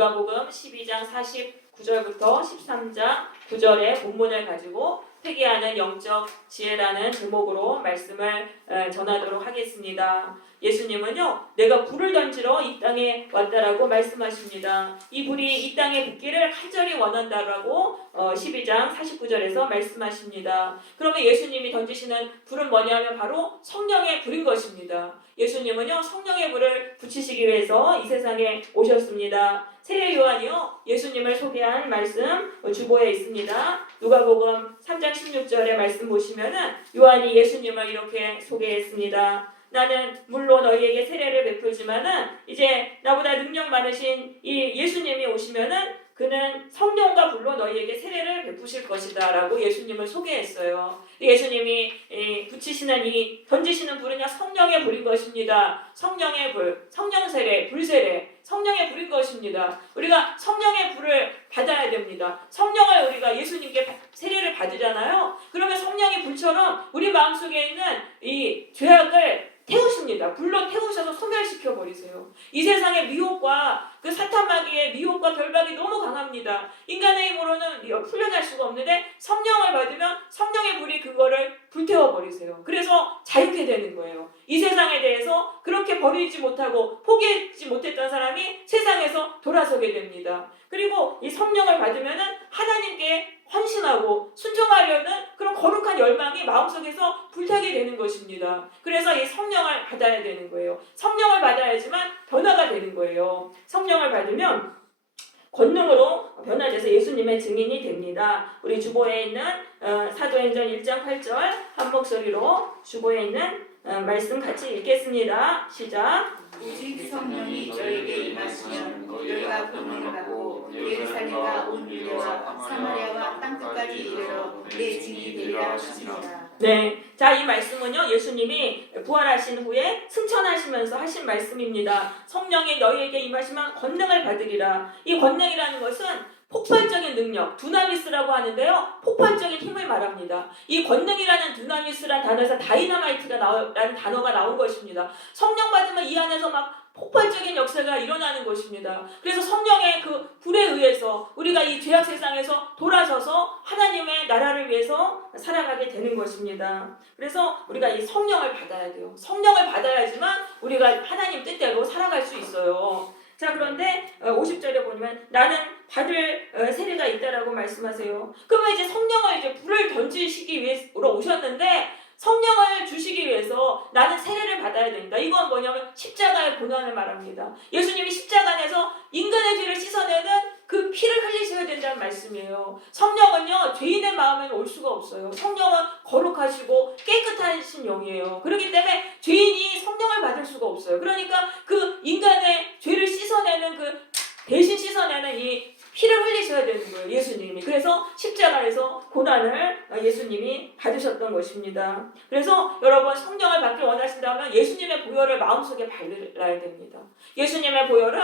누가복음 12장 49절부터 13장 9절의 본문을 가지고 회개하는 영적 지혜라는 제목으로 말씀을 전하도록 하겠습니다. 예수님은요, 내가 불을 던지러 이 땅에 왔다라고 말씀하십니다. 이 불이 이 땅에 붙기를 간절히 원한다라고 12장 49절에서 말씀하십니다. 그러면 예수님이 던지시는 불은 뭐냐면 바로 성령의 불인 것입니다. 예수님은요, 성령의 불을 붙이시기 위해서 이 세상에 오셨습니다. 세례 요한이요, 예수님을 소개한 말씀 주보에 있습니다. 누가복음 3장 16절의 말씀 보시면은 요한이 예수님을 이렇게 소개했습니다. 나는 물로 너희에게 세례를 베풀지만은 이제 나보다 능력 많으신 이 예수님이 오시면은 그는 성령과 불로 너희에게 세례를 베푸실 것이다 라고 예수님을 소개했어요. 예수님이 붙이시는 이 던지시는 불은요, 성령의 불인 것입니다. 성령의 불, 성령 세례, 불세례, 성령의 불인 것입니다. 우리가 성령의 불을 받아야 됩니다. 성령을 우리가 예수님께 세례를 받으잖아요. 그러면 성령의 불처럼 우리 마음속에 있는 이 죄악을 태우십니다. 불로 태우셔서 소멸시켜 버리세요. 이 세상의 미혹과 그 사탄 마귀의 미혹과 결박이 너무 강합니다. 인간의 힘으로는 풀려날 수가 없는데 성령을 받으면 성령의 불이 그거를 불태워 버리세요. 그래서 자유케 되는 거예요. 이 세상에 대해서 그렇게 버리지 못하고 포기하지 못했던 사람이 세상에서 돌아서게 됩니다. 그리고 이 성령을 받으면은 하나님께 헌신하고 순종하려는 그런 거룩한 열망이 마음속에서 불타게 되는 것입니다. 그래서 이 성령을 받아야 되는 거예요. 성령을 받아야지만 변화가 되는 거예요. 성령을 받으면 권능으로 변화돼서 예수님의 증인이 됩니다. 우리 주보에 있는 사도행전 1장 8절 한 목소리로 주보에 있는 말씀 같이 읽겠습니다. 시작. 오직 성령이 너에게 임하시면 너희가 권능을 받고 예루살렘과 온 유대와 사마리아와 땅끝까지 이르러 내 증인이 되리라 하시니라. 네, 자, 이 말씀은요, 예수님이 부활하신 후에 승천하시면서 하신 말씀입니다. 성령이 너희에게 임하시면 권능을 받으리라. 이 권능이라는 것은 폭발적인 능력, 두나미스라고 하는데요, 폭발적인 힘을 말합니다. 이 권능이라는 두나미스라는 단어에서 다이너마이트라는 단어가 나온 것입니다. 성령 받으면 이 안에서 막 폭발적인 역사가 일어나는 것입니다. 그래서 성령의 그 불에 의해서 우리가 이 죄악 세상에서 돌아서서 하나님의 나라를 위해서 살아가게 되는 것입니다. 그래서 우리가 이 성령을 받아야 돼요. 성령을 받아야지만 우리가 하나님 뜻대로 살아갈 수 있어요. 자, 그런데 50절에 보면 나는 받을 세례가 있다라고 말씀하세요. 그러면 이제 성령을 이제 불을 던지시기 위해서 오셨는데 성령을 주시기 위해서 나는 세례를 받아야 된다. 이건 뭐냐면 십자가의 고난을 말합니다. 예수님이 십자가 안에서 인간의 죄를 씻어내는 그 피를 흘리셔야 된다는 말씀이에요. 성령은요, 죄인의 마음에는 올 수가 없어요. 성령은 거룩하시고 깨끗하신 영이에요. 그렇기 때문에 죄인이 성령을 받을 수가 없어요. 그러니까 그 인간의 죄를 씻어내는 그 대신 씻어내는 이 피를 흘리셔야 되는 거예요, 예수님이. 그래서 십자가에서 고난을 예수님이 받으셨던 것입니다. 그래서 여러분, 성령을 받길 원하신다면 예수님의 보혈을 마음속에 발라야 됩니다. 예수님의 보혈은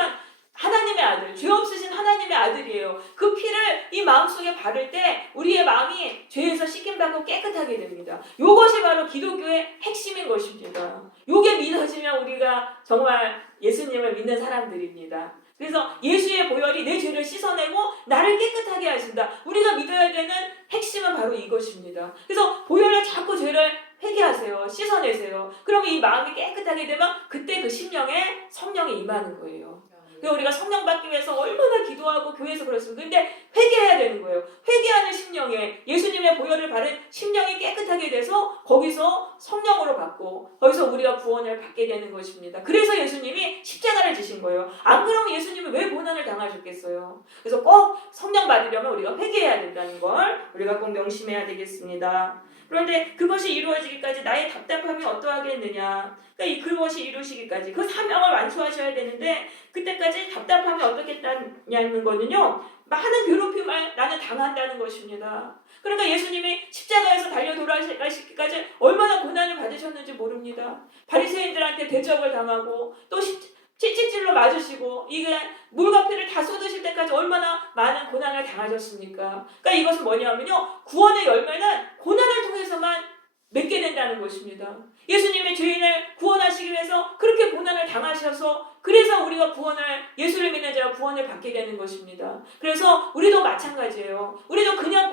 하나님의 아들, 죄 없으신 하나님의 아들이에요. 그 피를 이 마음속에 바를 때 우리의 마음이 죄에서 씻김받고 깨끗하게 됩니다. 이것이 바로 기독교의 핵심인 것입니다. 이게 믿어지면 우리가 정말 예수님을 믿는 사람들입니다. 그래서 예수의 보혈이 내 죄를 씻어내고 나를 깨끗하게 하신다. 우리가 믿어야 되는 핵심은 바로 이것입니다. 그래서 보혈로 자꾸 죄를 회개하세요. 씻어내세요. 그러면 이 마음이 깨끗하게 되면 그때 그 심령에 성령이 임하는 거예요. 그래서 우리가 성령 받기 위해서 얼마나 기도하고 교회에서 그렇습니다. 근데 회개해야 되는 거예요. 회개하는 심령에 예수님의 보혈을 바른 심령이 깨끗하게 돼서 거기서 성령으로 받고 거기서 우리가 구원을 받게 되는 것입니다. 그래서 예수님이 십자가를 지신 거예요. 안 그러면 예수님은 왜 고난을 당하셨겠어요? 그래서 꼭 성령 받으려면 우리가 회개해야 된다는 걸 우리가 꼭 명심해야 되겠습니다. 그런데 그것이 이루어지기까지 나의 답답함이 어떠하겠느냐. 그러니까 그것이 이루시기까지 그 사명을 완수하셔야 되는데 그때까지 답답함이 어떻겠다냐는 거는요, 많은 괴롭힘을 나는 당한다는 것입니다. 그러니까 예수님이 십자가에서 달려 돌아가시기까지 얼마나 고난을 받으셨는지 모릅니다. 바리새인들한테 대적을 당하고 또 채찍질로 맞으시고 이게 물과 피를 다 쏟으실 때까지 얼마나 많은 고난을 당하셨습니까? 그러니까 이것은 뭐냐면요, 구원의 열매는 고난을 통해서만 맺게 된다는 것입니다. 예수님이 죄인을 구원하시기 위해서 그렇게 고난을 당하셔서 그래서 우리가 예수를 믿는 자가 구원을 받게 되는 것입니다. 그래서 우리도 마찬가지예요. 우리도 그냥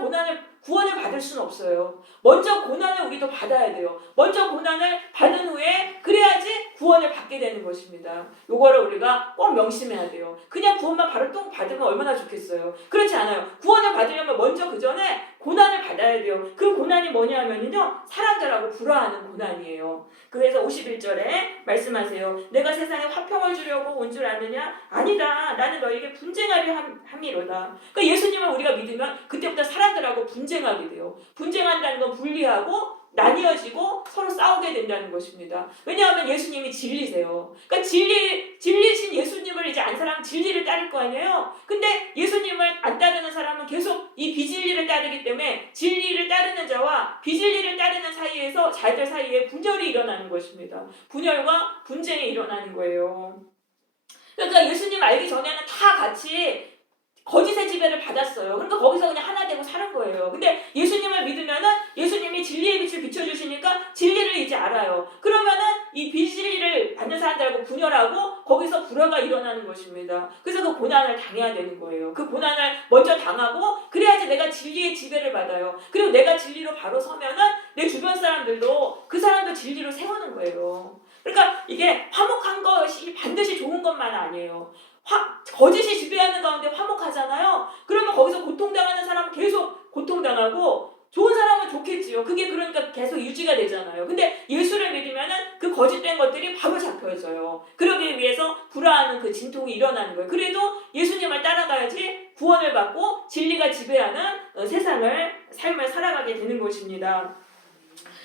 구원을 받을 수는 없어요. 먼저 고난을 우리도 받아야 돼요. 먼저 고난을 받은 후에 그래야지 구원을 받게 되는 것입니다. 요거를 우리가 꼭 명심해야 돼요. 그냥 구원만 바로 똥 받으면 얼마나 좋겠어요. 그렇지 않아요. 구원을 받으려면 먼저 그 전에 고난을 받아야 돼요. 그 고난이 뭐냐면요, 사람들하고 불화하는 고난이에요. 그래서 51절에 말씀하세요. 내가 세상에 화평을 주려고 온 줄 아느냐? 아니다. 나는 너에게 분쟁하려 함이로다. 그러니까 예수님을 우리가 믿으면 그때부터 사람들하고 분쟁하게 돼요. 분쟁한다는 건 분리하고 나뉘어지고 서로 싸우게 된다는 것입니다. 왜냐하면 예수님이 진리세요. 그러니까 진리신 예수님을 이제 안 사람은 진리를 따를 거 아니에요. 근데 예수님을 안 따르는 사람은 계속 이 비진리를 따르기 때문에 진리를 따르는 자와 비진리를 따르는 자들 사이에 분열이 일어나는 것입니다. 분열과 분쟁이 일어나는 거예요. 그러니까 예수님 알기 전에는 다 같이 거짓의 지배를 받았어요. 그러니까 거기서 그냥 하나 되고 사는 거예요. 근데 예수님을 믿으면은 예수님이 진리의 빛을 비춰주시니까 진리를 이제 알아요. 그러면은 이 비진리를 받는 사람들하고 분열하고 거기서 불화가 일어나는 것입니다. 그래서 그 고난을 당해야 되는 거예요. 그 고난을 먼저 당하고 그래야지 내가 진리의 지배를 받아요. 그리고 내가 진리로 바로 서면은 내 주변 사람들도 그 사람도 진리로 세우는 거예요. 그러니까 이게 화목한 것이 반드시 좋은 것만 아니에요. 거짓이 지배하는 가운데 화목하잖아요. 그러면 거기서 고통당하는 사람은 계속 고통당하고 좋은 사람은 좋겠지요. 그게 그러니까 계속 유지가 되잖아요. 근데 예수를 믿으면은 그 거짓된 것들이 바로 잡혀져요. 그러기 위해서 불화하는 그 진통이 일어나는 거예요. 그래도 예수님을 따라가야지 구원을 받고 진리가 지배하는 삶을 살아가게 되는 것입니다.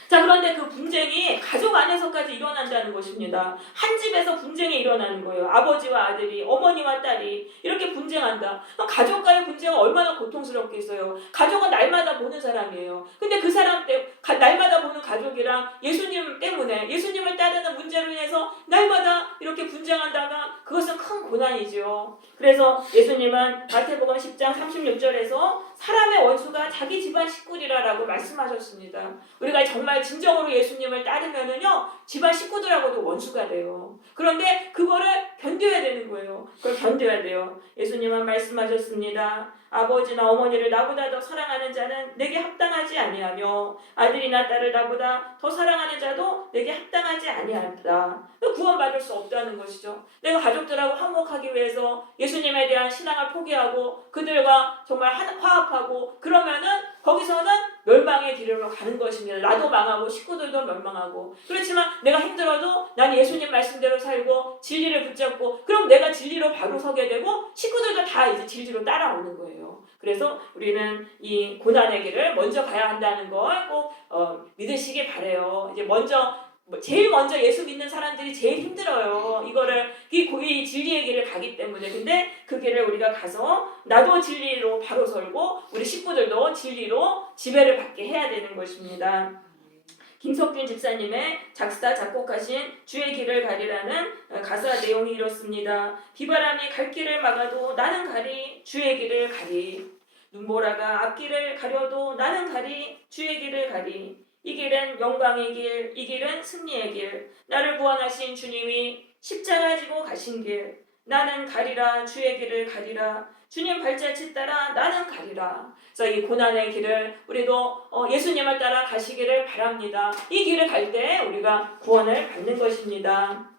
자, 그런데 그 분쟁이 가족 안에서까지 일어난다는 것입니다. 한 집에서 분쟁이 일어나는 거예요. 아버지와 아들이, 어머니와 딸이 이렇게 분쟁한다. 가족과의 분쟁은 얼마나 고통스럽겠어요. 가족은 날마다 보는 사람이에요. 근데 그 사람 날마다 보는 가족이랑 예수님 때문에 예수님을 따르는 문제로 인해서 날마다 이렇게 분쟁한다면 그것은 큰 고난이죠. 그래서 예수님은 마태복음 10장 36절에서 사람의 원수가 자기 집안 식구리라라고 말씀하셨습니다. 우리가 정말 진정으로 예수님을 따르면은요, 집안 식구들하고도 원수가 돼요. 그런데 그거를 견뎌야 되는 거예요. 그걸 견뎌야 돼요. 예수님은 말씀하셨습니다. 아버지나 어머니를 나보다 더 사랑하는 자는 내게 합당하지 아니하며 아들이나 딸을 나보다 더 사랑하는 자도 내게 합당하지 아니하다. 구원받을 수 없다는 것이죠. 내가 가족들하고 화목하기 위해서 예수님에 대한 신앙을 포기하고 그들과 정말 화합하고 그러면은 거기서는 멸망의 길로 가는 것입니다. 나도 망하고 식구들도 멸망하고. 그렇지만 내가 힘들어도 난 예수님 말씀대로 살고 진리를 붙잡고 그럼 내가 진리로 바로 서게 되고 식구들도 다 이제 진리로 따라오는 거예요. 그래서 우리는 이 고난의 길을 먼저 가야 한다는 걸 꼭 믿으시길 바래요. 이제 제일 먼저 예수 믿는 사람들이 제일 힘들어요. 이 진리의 길을 가기 때문에. 근데 그 길을 우리가 가서 나도 진리로 바로 설고 우리 식구들도 진리로 지배를 받게 해야 되는 것입니다. 김석균 집사님의 작사 작곡하신 주의 길을 가리라는 가사 내용이 이렇습니다. 비바람이 갈 길을 막아도 나는 가리 주의 길을 가리. 눈보라가 앞길을 가려도 나는 가리 주의 길을 가리. 이 길은 영광의 길, 이 길은 승리의 길. 나를 구원하신 주님이 십자가 지고 가신 길. 나는 가리라 주의 길을 가리라. 주님 발자취 따라 나는 가리라. 그래서 이 고난의 길을 우리도 예수님을 따라 가시기를 바랍니다. 이 길을 갈 때 우리가 구원을 받는 것입니다.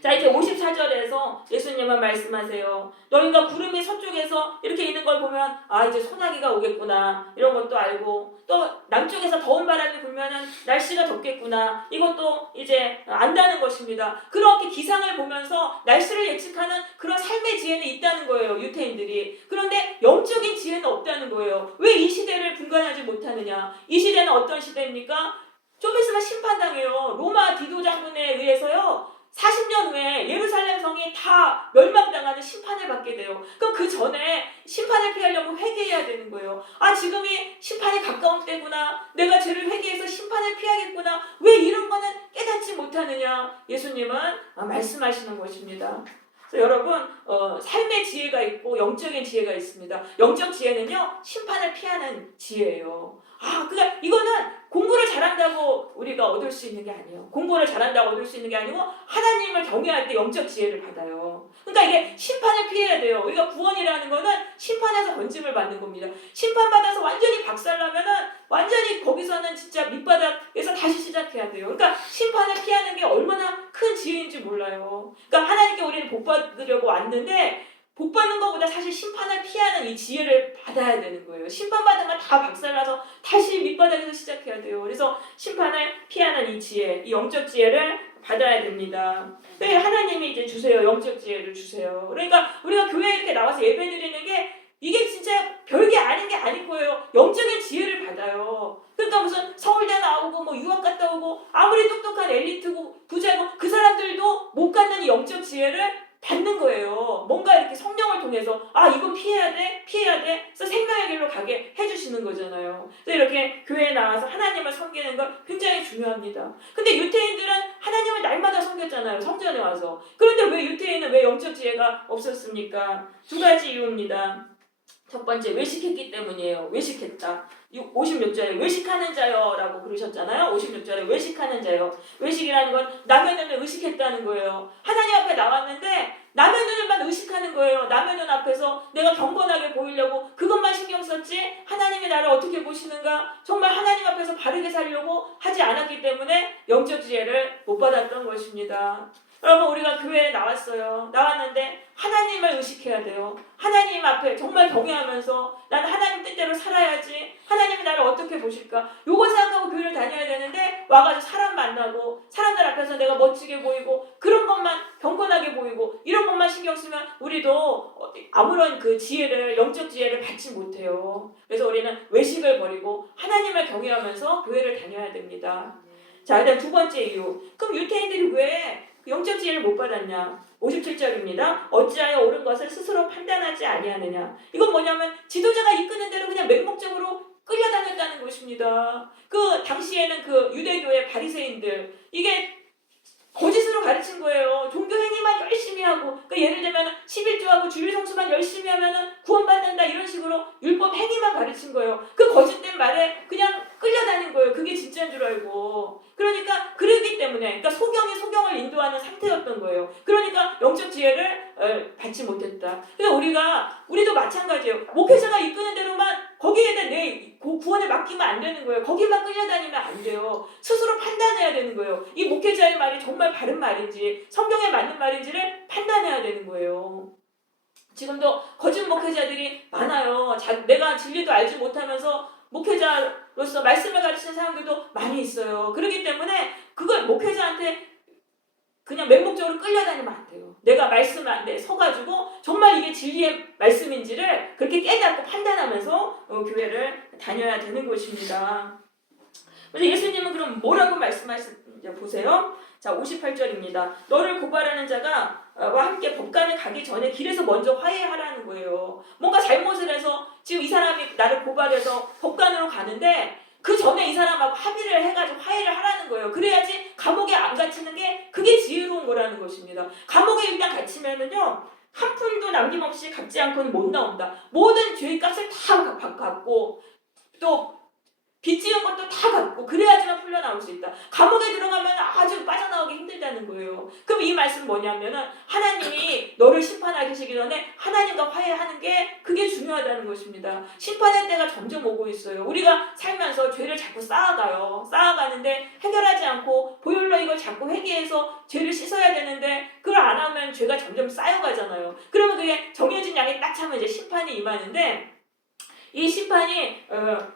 자, 이제 54절에서 예수님은 말씀하세요. 너희가 구름이 서쪽에서 이렇게 있는 걸 보면 이제 소나기가 오겠구나 이런 것도 알고 또 남쪽에서 더운 바람이 불면은 날씨가 덥겠구나 이것도 이제 안다는 것입니다. 그렇게 기상을 보면서 날씨를 예측하는 그런 삶의 지혜는 있다는 거예요. 유태인들이. 그런데 영적인 지혜는 없다는 거예요. 왜 이 시대를 분간하지 못하느냐. 이 시대는 어떤 시대입니까? 좀 있으면 심판당해요. 로마 디도 장군에 의해서요 40년 후에 예루살렘 성이 다 멸망당하는 심판을 받게 돼요. 그럼 그 전에 심판을 피하려고 회개해야 되는 거예요. 지금이 심판이 가까운 때구나. 내가 죄를 회개해서 심판을 피하겠구나. 왜 이런 거는 깨닫지 못하느냐. 예수님은 말씀하시는 것입니다. 그래서 여러분 삶의 지혜가 있고 영적인 지혜가 있습니다. 영적 지혜는요 심판을 피하는 지혜예요. 그러니까 이거는 공부를 잘한다고 우리가 얻을 수 있는 게 아니에요. 공부를 잘한다고 얻을 수 있는 게 아니고 하나님을 경외할 때 영적 지혜를 받아요. 그러니까 이게 심판을 피해야 돼요. 우리가 구원이라는 거는 심판에서 건짐을 받는 겁니다. 심판받아서 완전히 박살나면은 완전히 거기서는 진짜 밑바닥에서 다시 시작해야 돼요. 그러니까 심판을 피하는 게 얼마나 큰 지혜인지 몰라요. 그러니까 하나님께 우리는 복 받으려고 왔는데 복 받는 것보다 사실 심판을 피하는 이 지혜를 받아야 되는 거예요. 심판받으면 다 박살나서 다시 밑바닥에서 시작해야 돼요. 그래서 심판을 피하는 이 지혜, 이 영적 지혜를 받아야 됩니다. 네, 하나님이 이제 주세요. 영적 지혜를 주세요. 그러니까 우리가 교회에 이렇게 나와서 예배 드리는 게 이게 진짜 별게 아닌 게 아닐 거예요. 영적인 지혜를 받아요. 그러니까 무슨 서울대 나오고 뭐 유학 갔다 오고 아무리 똑똑한 엘리트고 부자고 그 사람들도 못 갖는 이 영적 지혜를 받는 거예요. 뭔가 이렇게 성령을 통해서 이거 피해야 돼. 그래서 생명의 길로 가게 해주시는 거잖아요. 그래서 이렇게 교회에 나와서 하나님을 섬기는 건 굉장히 중요합니다. 근데 유태인들은 하나님을 날마다 섬겼잖아요. 성전에 와서. 그런데 왜 유태인은 왜 영적 지혜가 없었습니까? 두 가지 이유입니다. 첫 번째, 외식했기 때문이에요. 외식했다. 56절에 외식하는 자여 라고 그러셨잖아요. 56절에 외식하는 자여. 외식이라는 건 남의 눈을 의식했다는 거예요. 하나님 앞에 나왔는데 남의 눈을만 의식하는 거예요. 남의 눈 앞에서 내가 경건하게 보이려고 그것만 신경 썼지 하나님이 나를 어떻게 보시는가 정말 하나님 앞에서 바르게 살려고 하지 않았기 때문에 영적 지혜를 못 받았던 것입니다. 여러분 우리가 교회에 나왔는데 하나님을 의식해야 돼요. 하나님 앞에 정말 경외하면서 나는 하나님 뜻대로 살아야지. 하나님이 나를 어떻게 보실까? 요거 생각하고 교회를 다녀야 되는데 와가지고 사람 만나고 사람들 앞에서 내가 멋지게 보이고 그런 것만 경건하게 보이고 이런 것만 신경 쓰면 우리도 아무런 그 지혜를 영적 지혜를 받지 못해요. 그래서 우리는 외식을 버리고 하나님을 경외하면서 교회를 다녀야 됩니다. 자, 일단 두 번째 이유. 그럼 유태인들이 왜 영적 지혜를 못 받았냐? 57절입니다. 어찌하여 옳은 것을 스스로 판단하지 아니하느냐? 이건 뭐냐면 지도자가 이끄는 대로 그냥 맹목적으로 끌려다녔다는 것입니다. 그 당시에는 그 유대교의 바리새인들 이게 거짓으로 가르친 거예요. 종교 행위만 열심히 하고 그러니까 예를 들면 11조하고 주일 성수만 열심히 하면 구원받는다 이런 식으로 율법 행위만 가르친 거예요. 그 거짓된 말에 그냥 끌려다닌 거예요. 그게 진짜인 줄 알고. 그러니까 그러기 때문에 그러니까 소경이 소경을 인도하는 상태였던 거예요. 그러니까 영적 지혜를 받지 못했다. 그래서 우리도 마찬가지예요. 목회자가 이끄는 대로만 거기에다 내 구원을 맡기면 안 되는 거예요. 거기만 끌려다니면 안 돼요. 스스로 판단해야 되는 거예요. 이 목회자의 말이 정말 바른 말인지 성경에 맞는 말인지를 판단해야 되는 거예요. 지금도 거짓 목회자들이 많아요. 내가 진리도 알지 못하면서 목회자로서 말씀을 가르치는 사람들도 많이 있어요. 그렇기 때문에 그걸 목회자한테 그냥 맹목적으로 끌려다니면 안 돼요. 내가 말씀 안에 서가지고 정말 이게 진리의 말씀인지를 그렇게 깨닫고 판단하면서 교회를 다녀야 되는 것입니다. 그래서 예수님은 그럼 뭐라고 말씀하시는지 보세요. 자, 58절입니다. 너를 고발하는 자가 와 함께 법관을 가기 전에 길에서 먼저 화해하라는 거예요. 뭔가 잘못을 해서 지금 이 사람이 나를 고발해서 법관으로 가는데 그 전에 이 사람하고 합의를 해가지고 화해를 하라는 거예요. 그래야지 감옥에 안 갇히는 게 그게 지혜로운 거라는 것입니다. 감옥에 일단 갇히면은요 한 푼도 남김없이 갚지 않고는 못 나온다. 모든 죄의 값을 다 갚고 또 빚 지은 것도 다 갚고 그래야지만 풀려나올 수 있다. 감옥에 들어가면 아주 빠져나오기 힘들다는 거예요. 그럼 이 말씀 뭐냐면은 하나님이 너를 심판하기 전에 하나님과 화해하는 게 그게 중요하다는 것입니다. 심판의 때가 점점 오고 있어요. 우리가 살면서 죄를 자꾸 쌓아가는데 해결하지 않고 보혈로 이걸 자꾸 회개해서 죄를 씻어야 되는데 그걸 안 하면 죄가 점점 쌓여가잖아요. 그러면 그게 정해진 양이 딱 차면 이제 심판이 임하는데 이 심판이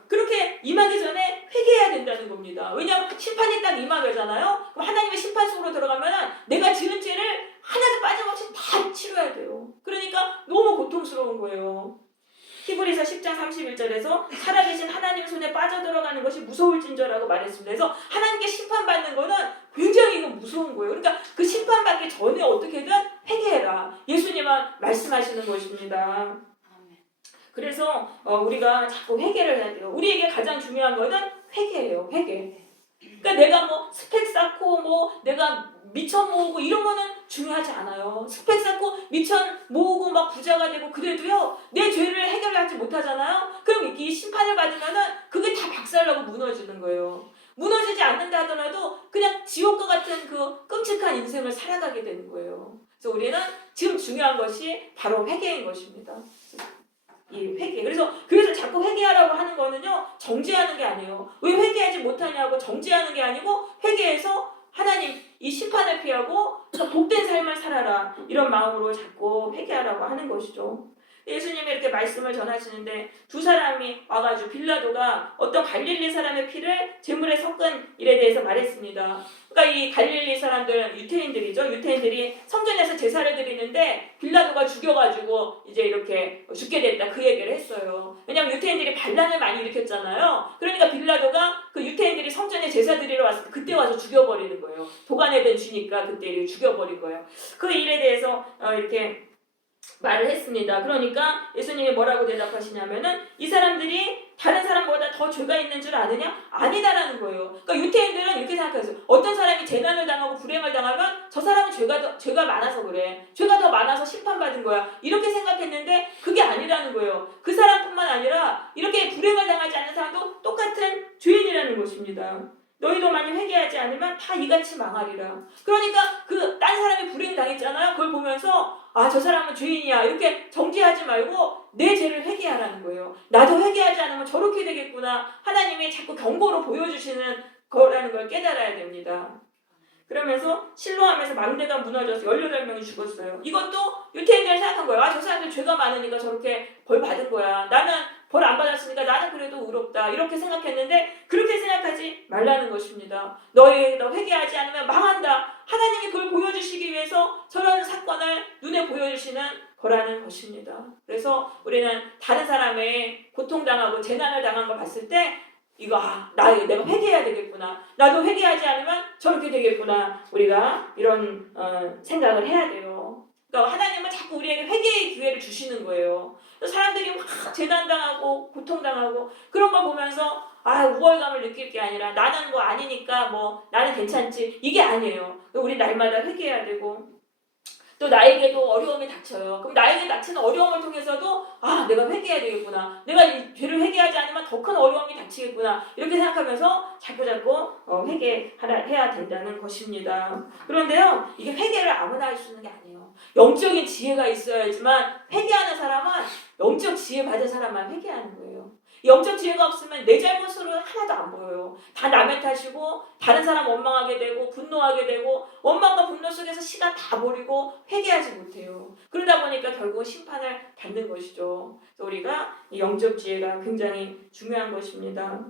그렇게 임하기 전에 회개해야 된다는 겁니다. 왜냐하면 심판이 딱 임하잖아요. 그럼 하나님의 심판 속으로 들어가면 내가 지은 죄를 하나도 빠짐없이 다 치러야 돼요. 그러니까 너무 고통스러운 거예요. 히브리서 10장 31절에서 살아계신 하나님 손에 빠져들어가는 것이 무서울진저라고 말했습니다. 그래서 하나님께 심판받는 거는 굉장히 이거 무서운 거예요. 그러니까 그 심판받기 전에 어떻게든 회개해라. 예수님은 말씀하시는 것입니다. 그래서 우리가 자꾸 회개를 해야 돼요. 우리에게 가장 중요한 것은 회개예요. 회개. 그러니까 내가 뭐 스펙 쌓고 뭐 내가 미천 모으고 이런 거는 중요하지 않아요. 스펙 쌓고 미천 모으고 막 부자가 되고 그래도요 내 죄를 해결하지 못하잖아요. 그럼 이 심판을 받으면은 그게 다 박살나고 무너지는 거예요. 무너지지 않는다 하더라도 그냥 지옥과 같은 그 끔찍한 인생을 살아가게 되는 거예요. 그래서 우리는 지금 중요한 것이 바로 회개인 것입니다. 이 회개. 그래서 자꾸 회개하라고 하는 거는요 정죄하는 게 아니에요. 왜 회개하지 못하냐고 정죄하는 게 아니고 회개해서 하나님 이 심판을 피하고 복된 삶을 살아라 이런 마음으로 자꾸 회개하라고 하는 것이죠. 예수님이 이렇게 말씀을 전하시는데 두 사람이 와가지고 빌라도가 어떤 갈릴리 사람의 피를 제물에 섞은 일에 대해서 말했습니다. 그러니까 이 갈릴리 사람들은 유태인들이죠. 유태인들이 성전에서 제사를 드리는데 빌라도가 죽여가지고 이제 이렇게 죽게 됐다 그 얘기를 했어요. 왜냐하면 유태인들이 반란을 많이 일으켰잖아요. 그러니까 빌라도가 그 유태인들이 성전에 제사 드리러 왔을 때 그때 와서 죽여버리는 거예요. 도간에든 쥐니까 그때 죽여버린 거예요. 그 일에 대해서 이렇게 말을 했습니다. 그러니까 예수님이 뭐라고 대답하시냐면은 이 사람들이 다른 사람보다 더 죄가 있는 줄 아느냐? 아니다라는 거예요. 그러니까 유태인들은 이렇게 생각했어요. 어떤 사람이 재난을 당하고 불행을 당하면 저 사람은 죄가 많아서 그래. 죄가 더 많아서 심판받은 거야. 이렇게 생각했는데 그게 아니라는 거예요. 그 사람뿐만 아니라 이렇게 불행을 당하지 않는 사람도 똑같은 죄인이라는 것입니다. 너희도 만약 회개하지 않으면 다 이같이 망하리라. 그러니까 그 딴 사람이 불행 당했잖아요. 그걸 보면서 아, 저 사람은 죄인이야. 이렇게 정죄하지 말고 내 죄를 회개하라는 거예요. 나도 회개하지 않으면 저렇게 되겠구나. 하나님이 자꾸 경고로 보여주시는 거라는 걸 깨달아야 됩니다. 그러면서 실로암에서 망대가 무너져서 18명이 죽었어요. 이것도 유태인들이 생각한 거예요. 아, 저 사람들 죄가 많으니까 저렇게 벌 받은 거야. 나는 벌 안 받았으니까 나는 그래도 의롭다. 이렇게 생각했는데 그렇게 생각하지 말라는 것입니다. 너희가 회개하지 않으면 망한다. 하나님이 그걸 보여주시기 위해서 저런 사건을 눈에 보여주시는 거라는 것입니다. 그래서 우리는 다른 사람의 고통당하고 재난을 당한 걸 봤을 때 이거 내가 회개해야 되겠구나. 나도 회개하지 않으면 저렇게 되겠구나. 우리가 이런 생각을 해야 돼요. 그러니까 하나님은 자꾸 우리에게 회개의 기회를 주시는 거예요. 사람들이 막 재난당하고 고통당하고 그런 걸 보면서 우월감을 느낄 게 아니라 나는 뭐 아니니까 뭐 나는 괜찮지 이게 아니에요. 우리 날마다 회개해야 되고 또 나에게도 어려움이 닥쳐요. 그럼 나에게 닥치는 어려움을 통해서도 내가 회개해야 되겠구나. 내가 이 죄를 회개하지 않으면 더 큰 어려움이 닥치겠구나. 이렇게 생각하면서 자꾸 회개해야 된다는 것입니다. 그런데요, 이게 회개를 아무나 할 수 있는 게 아니에요. 영적인 지혜가 있어야지만 회개하는 사람은 영적 지혜 받은 사람만 회개하는 거예요. 영적 지혜가 없으면 내 잘못으로는 하나도 안 보여요. 다 남의 탓이고 다른 사람 원망하게 되고 분노하게 되고 원망과 분노 속에서 시간 다 버리고 회개하지 못해요. 그러다 보니까 결국 심판을 받는 것이죠. 그래서 우리가 이 영적 지혜가 굉장히 중요한 것입니다.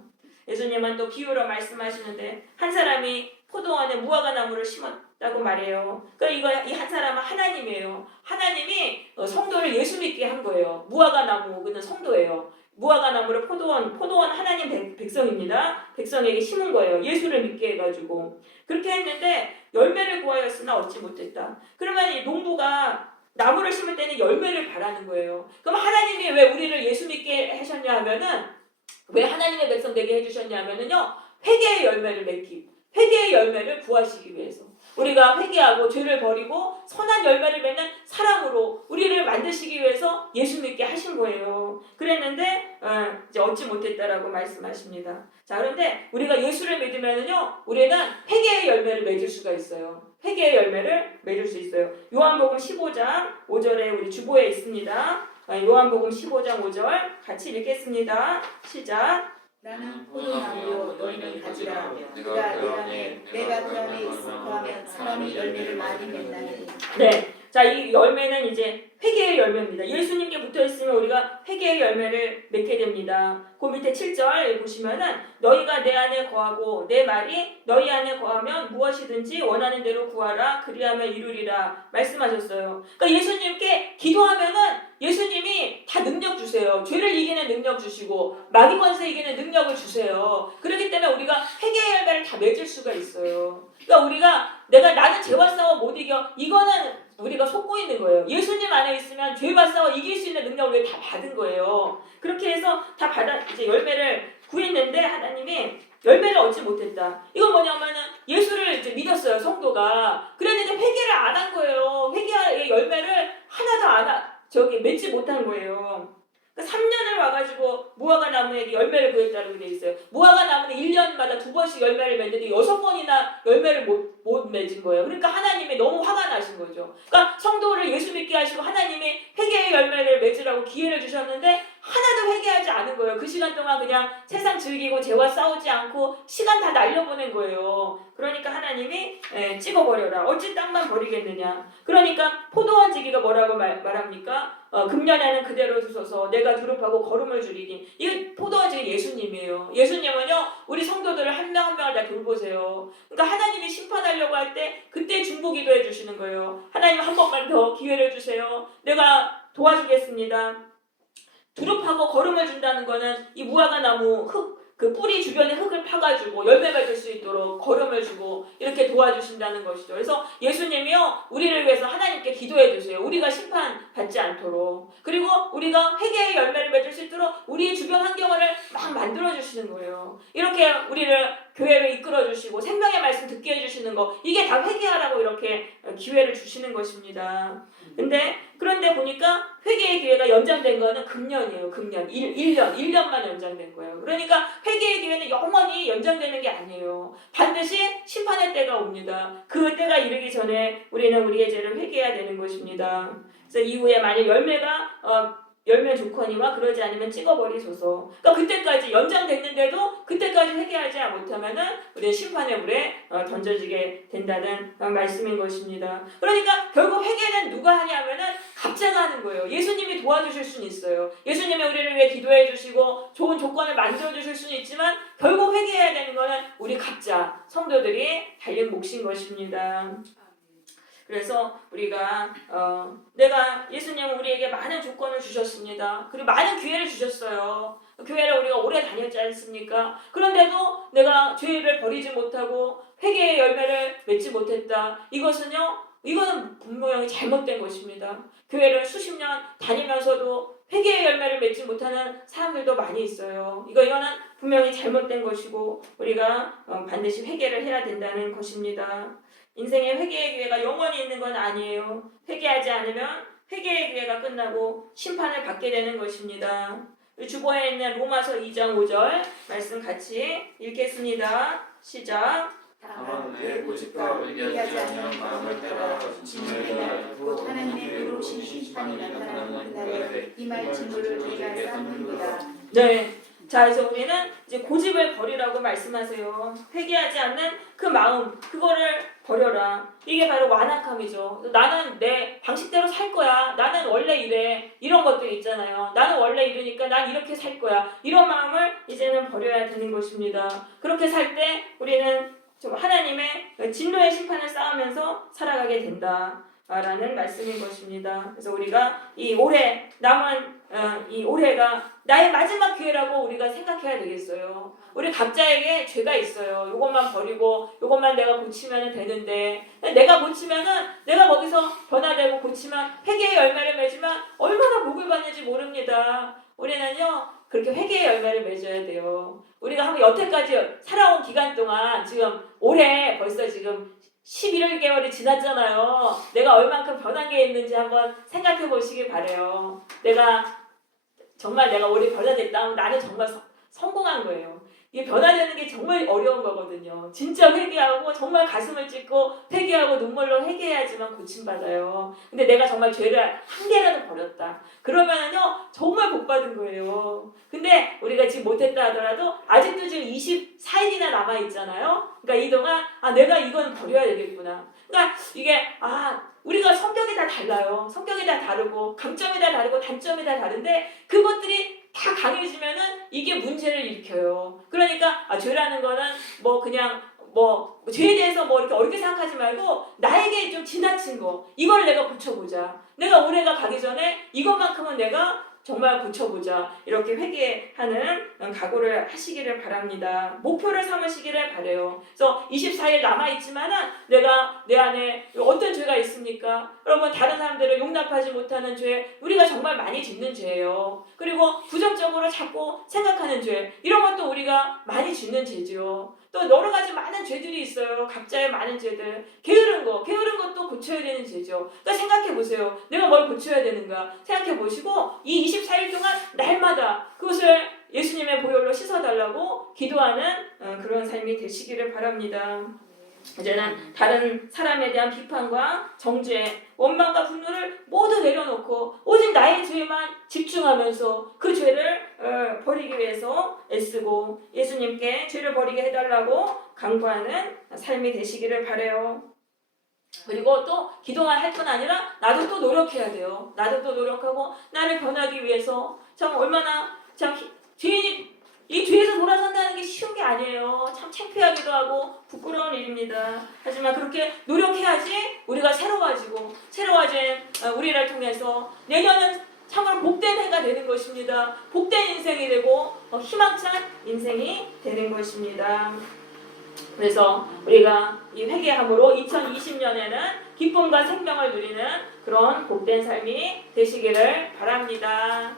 예수님은 또 비유로 말씀하시는데 한 사람이 포도원에 무화과 나무를 심었다고 말해요. 그러니까 이 한 사람은 하나님이에요. 하나님이 성도를 예수 믿게 한 거예요. 무화과 나무는 성도예요. 무화과 나무를 포도원 하나님 백성입니다. 백성에게 심은 거예요. 예수를 믿게 해가지고 그렇게 했는데 열매를 구하였으나 얻지 못했다. 그러면 이 농부가 나무를 심을 때는 열매를 바라는 거예요. 그럼 하나님이 왜 우리를 예수 믿게 하셨냐 하면은 왜 하나님의 백성 되게 해주셨냐 하면은요 회개의 열매를 회개의 열매를 구하시기 위해서 우리가 회개하고 죄를 버리고 선한 열매를 맺는 사람으로 우리를 만드시기 위해서 예수 믿게 하신 거예요. 그랬는데 이제 얻지 못했다라고 말씀하십니다. 자, 그런데 우리가 예수를 믿으면은요 우리는 회개의 열매를 맺을 수가 있어요. 회개의 열매를 맺을 수 있어요. 요한복음 15장 5절에 우리 주보에 있습니다. 요한복음 15장 5절 같이 읽겠습니다. 시작. 나는 포도나무요 너희는 가지라. 그가 내 안에 내가 그 안에 거하면 사람이 열매를 많이 맺나니. 네, 자, 이 열매는 이제 회개의 열매입니다. 예수님께 붙어있으면 우리가 회개의 열매를 맺게 됩니다. 그 밑에 7절 보시면은 너희가 내 안에 거하고 내 말이 너희 안에 거하면 무엇이든지 원하는 대로 구하라 그리하면 이루리라 말씀하셨어요. 그러니까 예수님께 기도하면은 예수님이 다 능력 주세요. 죄를 이기는 능력 주시고 마귀 권세 이기는 능력을 주세요. 그렇기 때문에 우리가 회개의 열매를 다 맺을 수가 있어요. 그러니까 나는 죄와 싸워 못 이겨 이거는 우리가 속고 있는 거예요. 예수님 안에 있으면 죄와 싸워 이길 수 있는 능력을 우리가 다 받은 거예요. 그렇게 해서 다 이제 열매를 구했는데 하나님이 열매를 얻지 못했다. 이건 뭐냐면은 예수를 이제 믿었어요, 성도가. 그랬는데 회개를 안 한 거예요. 회개의 열매를 하나도 맺지 못한 거예요. 3년을 와가지고 무화과 나무에게 열매를 구했다고 되어 있어요. 무화과 나무는 1년마다 2번씩 열매를 맺는데 6번이나 열매를 못 맺은 거예요. 그러니까 하나님이 너무 화가 나신 거죠. 그러니까 성도를 예수 믿게 하시고 하나님이 회개의 열매를 맺으라고 기회를 주셨는데 하나도 회개하지 않은 거예요. 그 시간 동안 그냥 세상 즐기고 죄와 싸우지 않고 시간 다 날려보낸 거예요. 그러니까 하나님이 찍어버려라. 어찌 땅만 버리겠느냐. 그러니까 포도원 지기가 뭐라고 말합니까? 금년에는 그대로 두소서 내가 두릅하고 거름을 줄이니. 이 포도원 지기 예수님이에요. 예수님은요 우리 성도들을 한 명 한 명을 다 돌보세요. 그러니까 하나님이 심판하려고 할 때 그때 중보기도해 주시는 거예요. 하나님 한 번만 더 기회를 주세요. 내가 도와주겠습니다. 두릅하고 거름을 준다는 거는 이 무화과 나무 그 뿌리 주변에 흙을 파가지고 열매 맺을 수 있도록 거름을 주고 이렇게 도와주신다는 것이죠. 그래서 예수님이요 우리를 위해서 하나님께 기도해 주세요. 우리가 심판받지 않도록. 그리고 우리가 회개의 열매를 맺을 수 있도록 우리의 주변 환경을 막 만들어 주시는 거예요. 이렇게 우리를 교회를 이끌어 주시고 생명의 말씀 듣게 해주시는 거, 이게 다 회개하라고 이렇게 기회를 주시는 것입니다. 그런데 보니까 회개의 기회가 연장된 거는 금년이에요. 금년 1년만 연장된 거예요. 그러니까 회개의 기회는 영원히 연장되는 게 아니에요. 반드시 심판의 때가 옵니다. 그 때가 이르기 전에 우리는 우리의 죄를 회개해야 되는 것입니다. 그래서 이후에 만약 열매 조건이와 그러지 않으면 찍어버리소서. 그러니까 그때까지 연장됐는데도 그때까지 회개하지 못하면은 우리는 심판의 물에 던져지게 된다는 말씀인 것입니다. 그러니까 결국 회개는 누가 하냐면은 각자가 하는 거예요. 예수님이 도와주실 수는 있어요. 예수님이 우리를 위해 기도해 주시고 좋은 조건을 만들어 주실 수는 있지만 결국 회개해야 되는 거는 우리 각자 성도들이 달린 몫인 것입니다. 그래서 우리가 예수님은 우리에게 많은 조건을 주셨습니다. 그리고 많은 기회를 주셨어요. 교회를 우리가 오래 다녔지 않습니까? 그런데도 내가 죄를 버리지 못하고 회개의 열매를 맺지 못했다. 이거는 분명히 잘못된 것입니다. 교회를 수십 년 다니면서도 회개의 열매를 맺지 못하는 사람들도 많이 있어요. 이거는 분명히 잘못된 것이고 우리가 반드시 회개를 해야 된다는 것입니다. 인생의 회개의 기회가 영원히 있는 건 아니에요. 회개하지 않으면 회개의 기회가 끝나고 심판을 받게 되는 것입니다. 주보에 있는 로마서 2장 5절 말씀 같이 읽겠습니다. 시작. 다만 내 고집과 의리하지 않는 마음을 따라 진노의 날 곧 하나님의 의로우신 심판이 나타나는 그날에 이 말 증거를 내가 쌓는도다. 네. 자, 그래서 우리는 이제 고집을 버리라고 말씀하세요. 회개하지 않는 그 마음, 그거를 버려라. 이게 바로 완악함이죠. 나는 내 방식대로 살 거야. 나는 원래 이래. 이런 것들이 있잖아요. 나는 원래 이러니까 난 이렇게 살 거야. 이런 마음을 이제는 버려야 되는 것입니다. 그렇게 살 때 우리는 좀 하나님의 진노의 심판을 쌓으면서 살아가게 된다. 라는 말씀인 것입니다. 그래서 우리가 이 올해 남은 이 올해가 나의 마지막 기회라고 우리가 생각해야 되겠어요. 우리 각자에게 죄가 있어요. 이것만 버리고 이것만 내가 고치면 되는데 내가 고치면은 내가 거기서 변화되고 고치면 회개의 열매를 맺으면 얼마나 복을 받는지 모릅니다. 우리는요 그렇게 회개의 열매를 맺어야 돼요. 우리가 한번 여태까지 살아온 기간 동안 지금 올해 벌써 지금 11개월이 지났잖아요. 내가 얼만큼 변한 게 있는지 한번 생각해 보시길 바래요. 내가 올해 변화됐다 하면 나는 정말 성공한 거예요. 이게 변화되는 게 정말 어려운 거거든요. 진짜 회개하고 정말 가슴을 찢고 회개하고 눈물로 회개해야지만 고침받아요. 근데 내가 정말 죄를 한 개라도 버렸다. 그러면은요 정말 복받은 거예요. 근데 우리가 지금 못했다 하더라도 아직도 지금 24일이나 남아있잖아요. 그러니까 이동안 내가 이건 버려야 되겠구나. 그러니까 이게 우리가 성격이 다 달라요. 성격이 다 다르고 강점이 다 다르고 단점이 다 다른데 그것들이 다 강해지면은 이게 문제를 일으켜요. 그러니까 죄라는 거는 죄에 대해서 이렇게 어렵게 생각하지 말고 나에게 좀 지나친 거 이걸 내가 고쳐보자. 내가 올해가 가기 전에 이것만큼은 내가 정말 고쳐보자. 이렇게 회개하는 각오를 하시기를 바랍니다. 목표를 삼으시기를 바래요. 그래서 24일 남아있지만은 내가 내 안에 어떤 죄가 있습니까? 여러분, 다른 사람들을 용납하지 못하는 죄, 우리가 정말 많이 짓는 죄예요. 그리고 부정적으로 자꾸 생각하는 죄, 이런 것도 우리가 많이 짓는 죄죠. 또 여러 가지 많은 죄들이 있어요. 각자의 많은 죄들. 게으른 것도 고쳐야 되는 죄죠. 그러니까 생각해 보세요. 내가 뭘 고쳐야 되는가 생각해 보시고 이 24일 동안 날마다 그것을 예수님의 보혈로 씻어달라고 기도하는 그런 삶이 되시기를 바랍니다. 이제는 다른 사람에 대한 비판과 정죄, 원망과 분노를 모두 내려놓고 오직 나의 죄에만 집중하면서 그 죄를 버리기 위해서 애쓰고 예수님께 죄를 버리게 해달라고 간구하는 삶이 되시기를 바라요. 그리고 또 기도만 할 뿐 아니라 나도 또 노력해야 돼요. 나도 또 노력하고 나를 변하기 위해서 참 얼마나 참 죄인이 이 죄에서 돌아선다는 게 쉬운 게 아니에요. 참 창피하기도 하고 부끄러운 일입니다. 하지만 그렇게 노력해야지 우리가 새로워진 우리를 통해서 내년은 참으로 복된 해가 되는 것입니다. 복된 인생이 되고 희망찬 인생이 되는 것입니다. 그래서 우리가 이 회개함으로 2020년에는 기쁨과 생명을 누리는 그런 복된 삶이 되시기를 바랍니다.